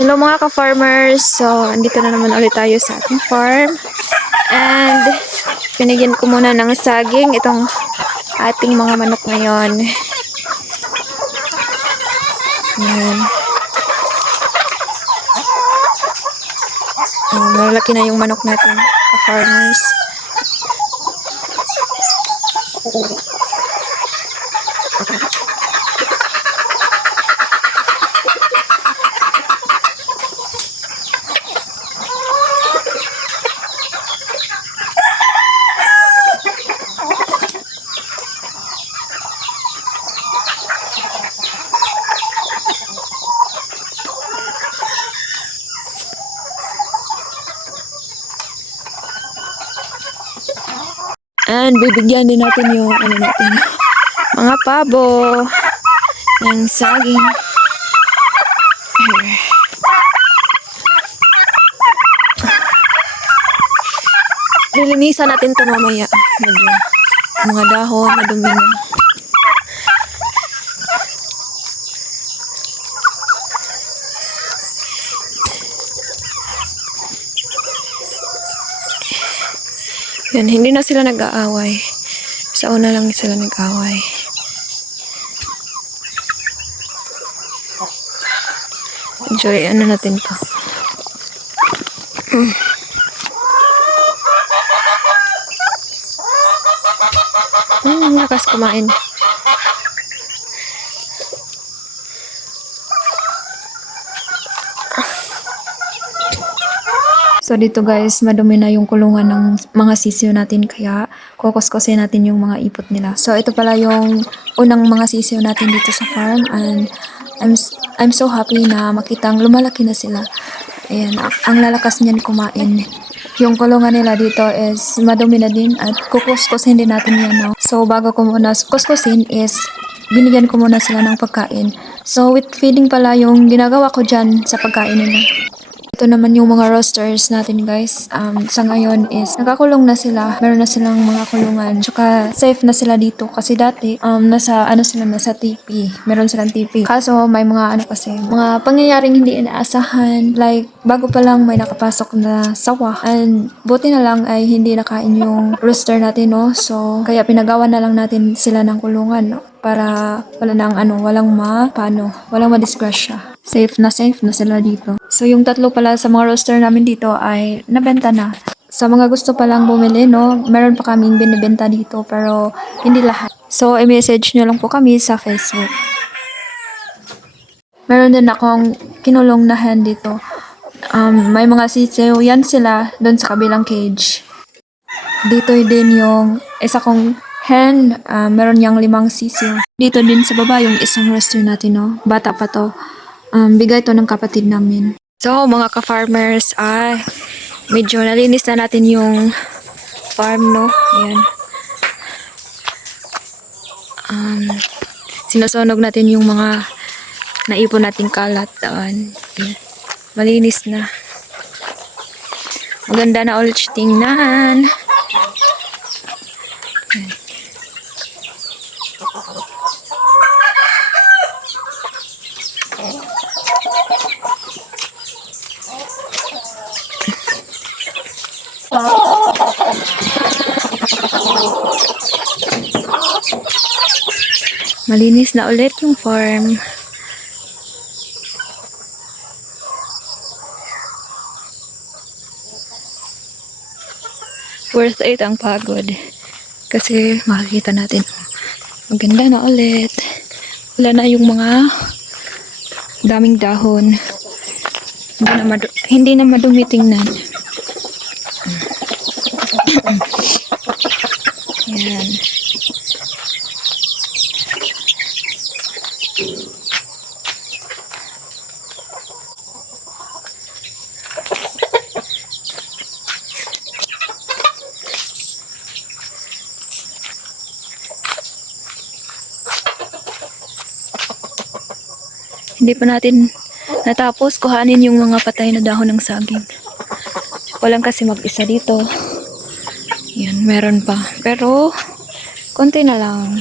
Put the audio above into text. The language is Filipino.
Hello mga ka-farmers. So, andito na naman ulit tayo sa ating farm. And, pinigyan ko muna ng saging itong ating mga manok ngayon. Ayan. Malaki na yung manok natin, ka-farmers. And bibigyan din natin yung mga pabo ng saging. Here. Lilinisan natin ito mamaya. Medyo mga dahon, madumi na. Yan, hindi na sila nag-aaway. Sa una lang sila nag-aaway. Enjoy, ano natin to. Lakas kumain. So dito guys, madumi na yung kulungan ng mga sisiyo natin, kaya kukuskusin natin yung mga ipot nila. So ito pala yung unang mga sisiyo natin dito sa farm, and I'm so happy na makitang lumalaki na sila. Ayan, ang lalakas niyan kumain. Yung kulungan nila dito is madumi na din at kukuskusin din natin yan now. So bago ko muna kuskusin is binigyan ko muna sila ng pagkain. So with feeding pala yung ginagawa ko dyan sa pagkain nila. Ito naman yung mga roosters natin guys. Sa ngayon is nakakulong na sila. Meron na silang mga kulungan. Tsaka safe na sila dito kasi dati nasa TP. Meron silang TP. Kaso may mga mga pangyayaring hindi inaasahan. Like bago pa lang may nakapasok na sawa. And buti na lang ay hindi nakain yung rooster natin, no. So kaya pinagawa na lang natin sila ng kulungan, no, para walang madisgrasya. Safe na sila dito. So yung tatlo pala sa mga roster namin dito ay nabenta na. Sa mga gusto palang bumili, no, meron pa kaming binibenta dito pero hindi lahat. So i-message nyo lang po kami sa Facebook. Meron din akong kinulong na hen dito. May mga sisiyo, yan sila doon sa kabilang cage. Dito din yung isa kong hen, meron niyang 5 sisiyo. Dito din sa baba yung isang roster natin, no, bata pa to. Bigay to ng kapatid namin. So mga ka-farmers, medyo nalinis na natin yung farm, no. Ayan. Sinusunog natin yung mga naipon nating kalat. Ayan. Malinis na. Maganda na ulit tingnan. Ayan. Malinis na ulit yung farm. Worth it ang pagod. Kasi makikita natin, maganda na ulit. Wala na yung mga daming dahon. Hindi na madumi tingnan. Yan. Hindi pa natin natapos kuhanin yung mga patay na dahon ng saging. Walang kasi mag-isa dito. Yan, meron pa. Pero konti na lang.